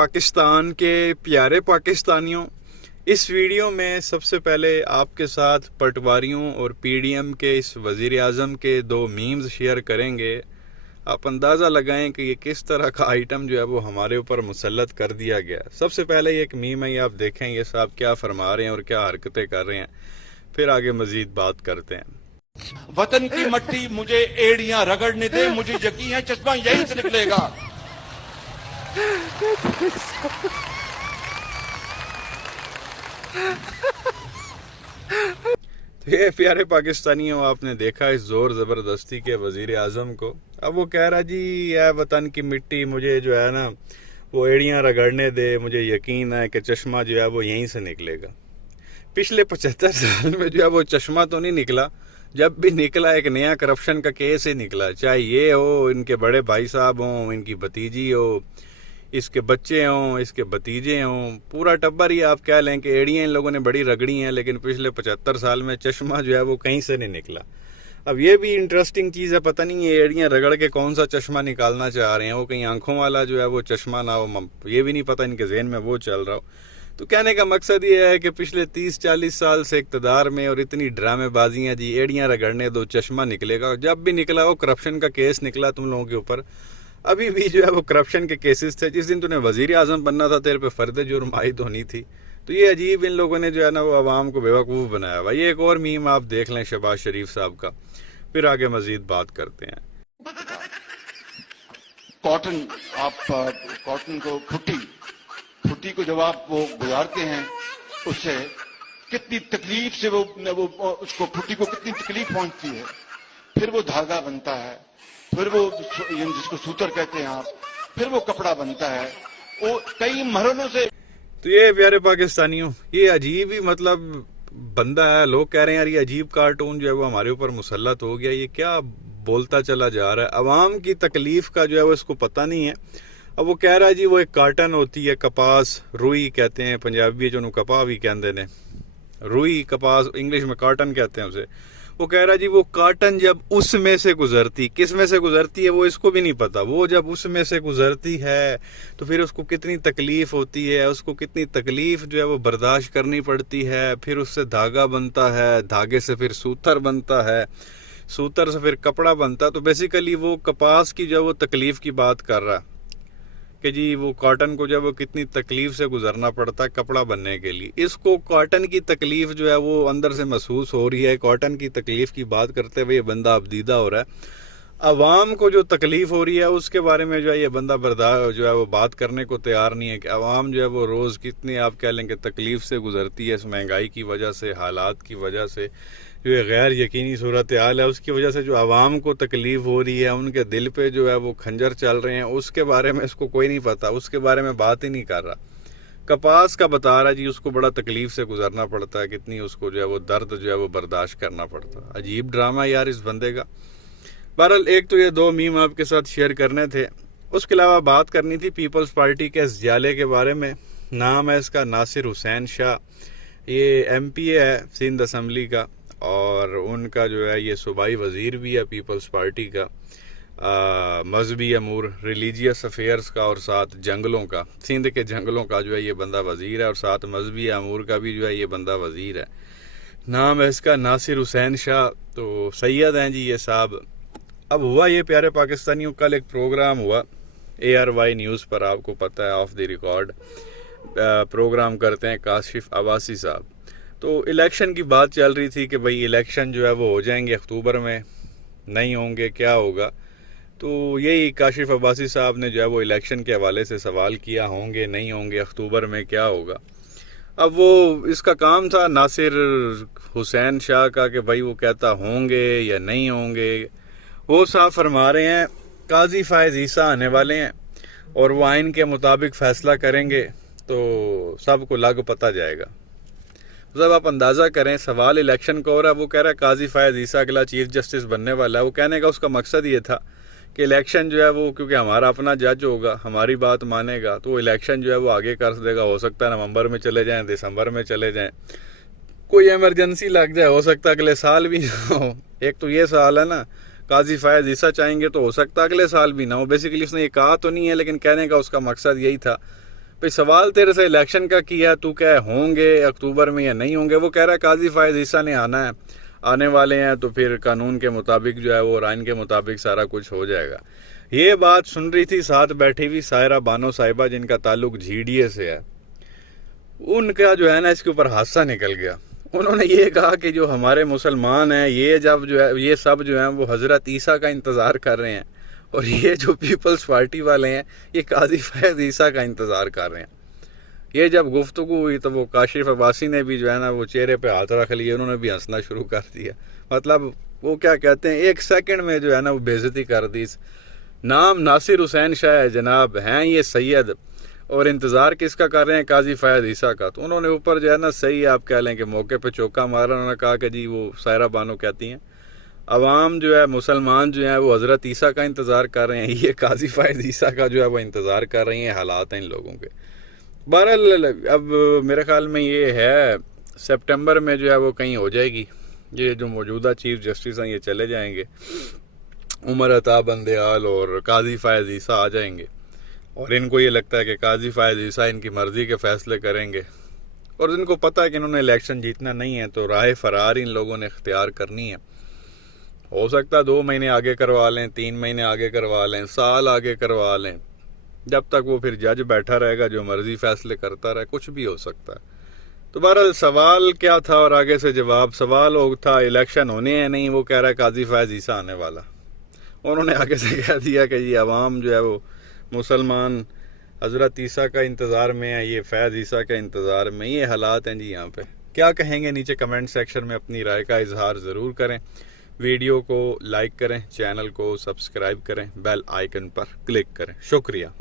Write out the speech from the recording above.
पाकिस्तान के प्यारे पाकिस्तानियों, इस वीडियो में सबसे पहले आपके साथ पटवारियों और पीडीएम के इस वज़ीर आज़म के दो मीम्स शेयर करेंगे। आप अंदाज़ा लगाएं कि ये किस तरह का आइटम जो है वो हमारे ऊपर मुसल्लत कर दिया गया। सबसे पहले ये एक मीम है, ये आप देखें ये साहब क्या फरमा रहे हैं और क्या हरकतें कर रहे हैं, फिर आगे मज़ीद बात करते हैं। वतन की मट्टी मुझे एड़ियां रगड़ने दे, मुझे यकीन है चश्मा यहीं से निकलेगा। तो ये प्यारे पाकिस्तानियों, आपने देखा इस जोर ज़बरदस्ती के वज़ीर आज़म को। अब वो कह रहा जी यह वतन की मिट्टी मुझे जो है ना वो एड़ियां रगड़ने दे, मुझे यकीन है कि चश्मा जो है वो यहीं से निकलेगा। पिछले 75 साल में जो है वो चश्मा तो नहीं निकला, जब भी निकला एक नया करप्शन का केस ही निकला। चाहे ये हो, इनके बड़े भाई साहब हों, इनकी भतीजी हो, इसके बच्चे हों, इसके भतीजे हों, पूरा टब्बर ही आप कह लें कि एड़ियाँ इन लोगों ने बड़ी रगड़ी हैं, लेकिन पिछले 75 साल में चश्मा जो है वो कहीं से नहीं निकला। अब ये भी इंटरेस्टिंग चीज़ है, पता नहीं ये एड़ियाँ रगड़ के कौन सा चश्मा निकालना चाह रहे हैं। वो कहीं आंखों वाला जो है वो चश्मा ना हो, ये भी नहीं पता इनके ज़हन में वो चल रहा हो। तो कहने का मकसद ये है कि पिछले 30-40 साल से इक़्तिदार में और इतनी ड्रामेबाजियाँ, जी एड़ियाँ रगड़ने दो चश्मा निकलेगा। जब भी निकला वो करप्शन का केस निकला तुम लोगों के ऊपर। अभी भी जो है वो करप्शन के केसेस थे। जिस दिन तूने वज़ीर आज़म बनना था तेरे पे फ़र्द जुर्म आयद होनी थी। तो ये अजीब इन लोगों ने जो है ना वो आवाम को बेवकूफ़ बनाया। भाई एक और मीम आप देख लें शहबाज शरीफ साहब का, फिर आगे मज़ीद बात करते हैं। कॉटन, आप कॉटन को फुट्टी को जब आप वो गुजारते हैं, उससे कितनी तकलीफ से वो उसको फुट्टी को कितनी तकलीफ पहुंचती है। फिर वो धागा बनता है, फिर वो जिसको सूतर कहते हैं आप, फिर वो कपड़ा बनता है, वो कई मरहलों से। तो ये प्यारे पाकिस्तानियों, ये अजीब ही मतलब बंदा है। लोग कह रहे हैं यार ये अजीब कार्टून जो है वो हमारे ऊपर मुसल्लत हो गया, ये क्या बोलता चला जा रहा है। अवाम की तकलीफ का जो है वो इसको पता नहीं है। अब वो कह रहा है जी वो एक कार्टन होती है, कपास, रुई कहते हैं पंजाबी जो कपा भी कहते हैं, रुई कपास इंग्लिश में कार्टन कहते हैं उसे। वो कह रहा है जी वो कार्टन जब उसमें से गुजरती, किस में से गुजरती है वो इसको भी नहीं पता। वो जब उसमें से गुजरती है तो फिर उसको कितनी तकलीफ होती है, उसको कितनी तकलीफ जो है वो बर्दाश्त करनी पड़ती है। फिर उससे धागा बनता है, धागे से फिर सूतर बनता है, सूतर से फिर कपड़ा बनता है। तो बेसिकली वो कपास की जो वो तकलीफ की बात कर रहा है कि जी वो कॉटन को जब वो कितनी तकलीफ से गुजरना पड़ता है कपड़ा बनने के लिए। इसको कॉटन की तकलीफ जो है वो अंदर से महसूस हो रही है। कॉटन की तकलीफ की बात करते हुए ये बंदा अबदीदा हो रहा है। अवाम को जो तकलीफ हो रही है उसके बारे में जो है ये बंदा बर्दाश्त जो है वो बात करने को तैयार नहीं है कि अवाम जो है वो रोज़ कितनी आप कह लेंगे तकलीफ से गुजरती है। इस महंगाई की वजह से, हालात की वजह से, जो ये गैर यकीनी सूरत हाल है उसकी वजह से जो आवाम को तकलीफ़ हो रही है, उनके दिल पे जो है वो खंजर चल रहे हैं, उसके बारे में इसको कोई नहीं पता, उसके बारे में बात ही नहीं कर रहा। कपास का बता रहा जी उसको बड़ा तकलीफ़ से गुजरना पड़ता है, कितनी उसको जो है वो दर्द जो है वो बर्दाश्त करना पड़ता है। अजीब ड्रामा यार इस बंदे का। बहरहाल एक तो ये दो मीम आपके साथ शेयर करने थे, उसके अलावा बात करनी थी पीपल्स पार्टी के इस जाले के बारे में। नाम है इसका नासिर हुसैन शाह, ये MPA है सिंध असम्बली का, और उनका जो है ये सूबाई वज़ीर भी है पीपल्स पार्टी का, मजहबी अमूर रिलीजियस अफेयर्स का, और साथ जंगलों का, सिंध के जंगलों का जो है ये बंदा वज़ीर है, और साथ मजहबी अमूर का भी जो है ये बंदा वज़ीर है। नाम है इसका नासिर हुसैन शाह। तो सैयद हैं जी ये साहब। अब हुआ ये प्यारे पाकिस्तानियों, कल एक प्रोग्राम हुआ ARY न्यूज़ पर, आपको पता है ऑफ द रिकॉर्ड प्रोग्राम करते हैं काशिफ अब्बासी साहब। तो इलेक्शन की बात चल रही थी कि भाई इलेक्शन जो है वो हो जाएंगे अक्टूबर में, नहीं होंगे क्या होगा। तो यही काशिफ अब्बासी साहब ने जो है वो इलेक्शन के हवाले से सवाल किया, होंगे नहीं होंगे अक्टूबर में क्या होगा। अब वो इसका काम था नासिर हुसैन शाह का कि भाई वो कहता होंगे या नहीं होंगे। वो साहब फरमा रहे हैं काजी फायज ईसा आने वाले हैं और वो आइन के मुताबिक फ़ैसला करेंगे तो सबको लागू पता जाएगा। जब आप अंदाज़ा करें सवाल इलेक्शन का हो रहा है, वो कह रहा है काजी फायज ईसा अगला चीफ जस्टिस बनने वाला है। वो कहने का उसका मकसद ये था कि इलेक्शन जो है वो क्योंकि हमारा अपना जज होगा, हमारी बात मानेगा, तो इलेक्शन जो है वो आगे कर देगा। हो सकता है नवंबर में चले जाएं, दिसंबर में चले जाएं, कोई इमरजेंसी लग जाए, हो सकता है अगले साल भी ना हो। एक तो ये सवाल है ना, काजी फायज ईसा चाहेंगे तो हो सकता है अगले साल भी ना हो। बेसिकली उसने ये कहा तो नहीं है, लेकिन कहने का उसका मकसद यही था। भाई सवाल तेरे से इलेक्शन का किया, तू क्या होंगे अक्टूबर में या नहीं होंगे, वो कह रहा है काजी फायद ईसा ने आना है, आने वाले हैं, तो फिर कानून के मुताबिक जो है वो आइन के मुताबिक सारा कुछ हो जाएगा। ये बात सुन रही थी साथ बैठी हुई सायरा बानो साहिबा, जिनका ताल्लुक GDA से है। उनका जो है ना इसके ऊपर हादसा निकल गया। उन्होंने ये कहा कि जो हमारे मुसलमान हैं ये जब जो है ये सब जो है वो हजरत ईसा का इंतज़ार कर रहे हैं, और ये जो पीपल्स पार्टी वाले हैं ये काजी फैज़ ईसा का इंतज़ार कर रहे हैं। ये जब गुफ्तगू हुई तो वो काशिफ अब्बासी ने भी जो है ना वो चेहरे पे हाथ रख लिए, उन्होंने भी हंसना शुरू कर दिया। मतलब वो क्या कहते हैं, 1 सेकंड में जो है ना वो बेइज्जती कर दी। नाम नासिर हुसैन शाह है जनाब, हैं ये सैयद, और इंतज़ार किसका कर रहे हैं, काजी फैज़ ईसा का। तो उन्होंने ऊपर जो है ना सही आप कह लें कि मौके पे चौका मारा। उन्होंने कहा कि जी वो सायरा बानो कहती हैं अवाम जो है मुसलमान जो है वो हज़रत ईसा का इंतज़ार कर रहे हैं, ये काजी फैज़ ईसा का जो है वो इंतज़ार कर रही हैं। हालात हैं इन लोगों के। बहरहाल अब मेरे ख्याल में ये है सितंबर में जो है वो कहीं हो जाएगी। ये जो मौजूदा चीफ जस्टिस हैं ये चले जाएंगे, उमर अता बंदेयाल और काजी फैज़ ईसा आ जाएंगे, और इनको ये लगता है कि काजी फैज़ ईसा इनकी मर्ज़ी के फ़ैसले करेंगे। और इनको पता है कि इन्होंने इलेक्शन जीतना नहीं है, तो राह फरार इन लोगों ने इख्तियार करनी है। हो सकता है 2 महीने आगे करवा लें, 3 महीने आगे करवा लें, साल आगे करवा लें, जब तक वो फिर जज बैठा रहेगा जो मर्ज़ी फ़ैसले करता रहे, कुछ भी हो सकता है। तो बहरहाल सवाल क्या था और आगे से जवाब। सवाल हो था इलेक्शन होने हैं नहीं, वो कह रहा है काजी फैज़ ईसा आने वाला। उन्होंने आगे से कह दिया कि ये अवाम जो है वो मुसलमान हज़रत ईसा का इंतज़ार में है, ये फैज़ ईसा के इंतज़ार में। ये हालात हैं जी यहाँ पे। क्या कहेंगे नीचे कमेंट सेक्शन में अपनी राय का इजहार ज़रूर करें। वीडियो को लाइक करें, चैनल को सब्सक्राइब करें, बेल आइकन पर क्लिक करें। शुक्रिया।